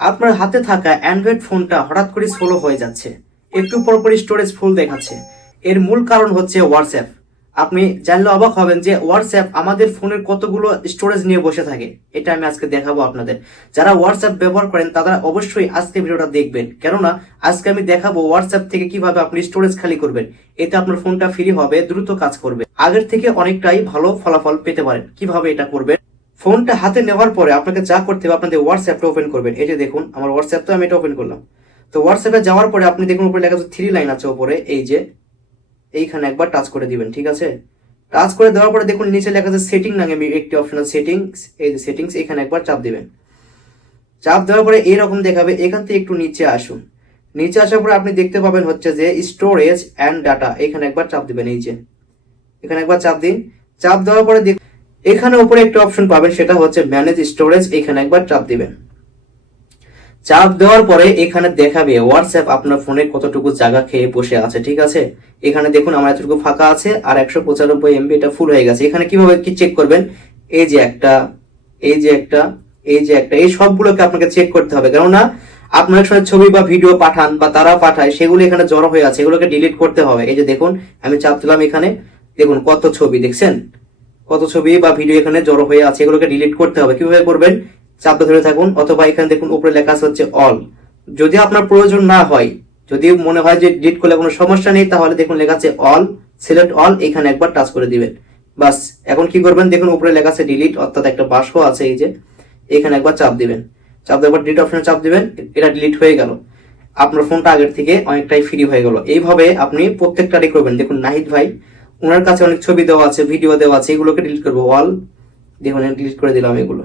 আপনার হাতে থাকা অ্যান্ড্রয়েড ফোনটা হঠাৎ করে স্লো হয়ে যাচ্ছে, একটু পরপরই স্টোরেজ ফুল দেখাচ্ছে। এর মূল কারণ হচ্ছে হোয়াটসঅ্যাপ। আপনি জানলে অবাক হবেন যে হোয়াটসঅ্যাপ আমাদের ফোনের কতগুলো স্টোরেজ নিয়ে বসে থাকে। এটা আমি আজকে দেখাবো আপনাদের। যারা হোয়াটসঅ্যাপ ব্যবহার করেন তারা অবশ্যই আজকে ভিডিওটা দেখবেন, কেননা আজকে আমি দেখাবো হোয়াটসঅ্যাপ থেকে কিভাবে আপনি স্টোরেজ খালি করবেন। এতে আপনার ফোনটা ফ্রি হবে, দ্রুত কাজ করবে, আগের থেকে অনেকটাই ভালো ফলাফল পেতে পারেন। কিভাবে এটা করবেন? ফোনটা হাতে নেওয়ার পরে আপনাকে যা করতে হবে, আপনাদের হোয়াটসঅ্যাপটা ওপেন করবেন। এই যে দেখুন আমার হোয়াটসঅ্যাপ, তো আমি এটা ওপেন করলাম। তো হোয়াটসঅ্যাপে যাওয়ার পরে আপনি দেখুন উপরে লেখা আছে 3 লাইন আছে উপরে, এই যে এইখানে একবার টাচ করে দিবেন, ঠিক আছে। টাচ করে দেওয়ার পরে দেখুন নিচে লেখা আছে সেটিং নামে একটি অপশন আছে, সেটিংস। এই যে সেটিংস, এখানে একবার চাপ দিবেন। চাপ দেওয়ার পরে এরকম দেখাবে, এখান থেকে একটু নিচে আসুন। নিচে আসার পরে আপনি দেখতে পাবেন হচ্ছে যে স্টোরেজ অ্যান্ড ডাটা, এখানে একবার চাপ দিবেন। এই যে এখানে একবার চাপ দিন। চাপ দেওয়ার পরে এখানে উপরে একটা অপশন পাবেন, সেটা হচ্ছে ম্যানেজ স্টোরেজ, এখানে একবার চাপ দিবেন। চাপ দেওয়ার পরে এখানে দেখাবে হোয়াটসঅ্যাপ আপনার ফোনে কতটুকু জায়গা খেয়ে বসে আছে, ঠিক আছে। এখানে দেখুন আমার এতটুকু ফাঁকা আছে আর 195 MB এটা ফুল হয়ে গেছে। এখানে কিভাবে কি চেক করবেন? এই যে একটা, এই যে একটা, এই যে একটা, এই সবগুলোকে আপনাকে চেক করতে হবে, কেননা আপনার সময় ছবি বা ভিডিও পাঠান বা তারা পাঠায়, সেগুলো এখানে জড়ো হয়ে আছে, এগুলোকে ডিলিট করতে হবে। এই যে দেখুন আমি চাপ দিলাম, এখানে দেখুন কত ছবি, দেখছেন কত ছবি বা ভিডিও এখানে জড়ো হয়ে আছে, এগুলোকে ডিলিট করতে হবে। কিভাবে করবেন? চাপটা ধরে থাকুন, অথবা এখানে দেখুন উপরে লেখা আছে হচ্ছে অল। যদি আপনার প্রয়োজন না হয়, যদি মনে হয় যে ডিলিট করলে কোনো সমস্যা নেই, তাহলে দেখুন লেখা আছে অল, সিলেক্ট অল, এখানে একবার টাচ করে দিবেন। বাস, এখন কি করবেন? দেখুন উপরে লেখা আছে ডিলিট, অর্থাৎ একটা বাক্স আছে, এই যে এখানে একবার চাপ দিবেন। চাপ দেওয়ার পর ডিলিট অপশনে চাপ দিবেন, এটা ডিলিট হয়ে গেল। আপনার ফোনটা আগের থেকে অনেকটাই ফ্রি হয়ে গেল। এইভাবে আপনি প্রত্যেকটারই করবেন। দেখুন নাহিদ ভাই, ওনার কাছে অনেক ছবি দেওয়া আছে, ভিডিও দেওয়া আছে, এগুলোকে ডিলিট করবো। অল, দেখুন ডিলিট করে দিলাম, এগুলো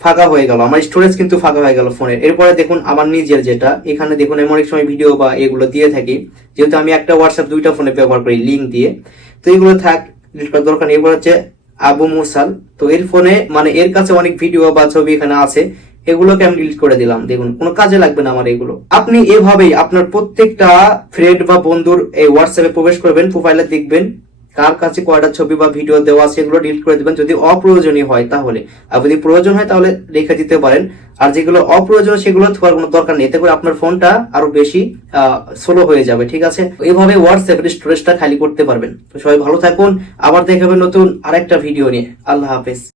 ফাঁকা হয়ে গেল, আমার স্টোরেজ কিন্তু ফাঁকা হয়ে গেল ফোনের। এরপরে দেখুন আমার নিজের যেটা, এখানে দেখুন আমি অনেক সময় ভিডিও বা এগুলো দিয়ে থাকি, যেহেতু আমি একটা হোয়াটসঅ্যাপ দুইটা ফোনে ব্যবহার করি লিঙ্ক দিয়ে, তো এগুলো থাক, ডিলিট করার দরকার নেই। এরপর হচ্ছে আবু মুসাল, তো এর ফোনে মানে এর কাছে অনেক ভিডিও বা ছবি এখানে আছে, এগুলোকে আমি ডিলিট করে দিলাম। দেখুন কোনো কাজে লাগবে না আমার এগুলো। আপনি এভাবেই আপনার প্রত্যেকটা ফ্রেন্ড বা বন্ধুর এই হোয়াটসঅ্যাপে প্রবেশ করবেন, প্রোফাইলে দেখবেন কার কাছে কয়টা ছবি বা ভিডিও দেওয়া আছে, এগুলো ডিলিট করে দিবেন যদি অপ্রয়োজনীয় হয় তাহলে। আর যদি প্রয়োজন হয় তাহলে রেখে দিতে পারেন। আর যেগুলো অপ্রয়োজনীয় সেগুলো থাকার কোনো দরকার নেই, এতে করে আপনার ফোনটা আরো বেশি স্লো হয়ে যাবে, ঠিক আছে। এইভাবে হোয়াটসঅ্যাপের স্টোরেজটা খালি করতে পারবেন। তো সবাই ভালো থাকুন, আবার দেখাবেন নতুন আরেকটা ভিডিও নিয়ে। আল্লাহ হাফেজ।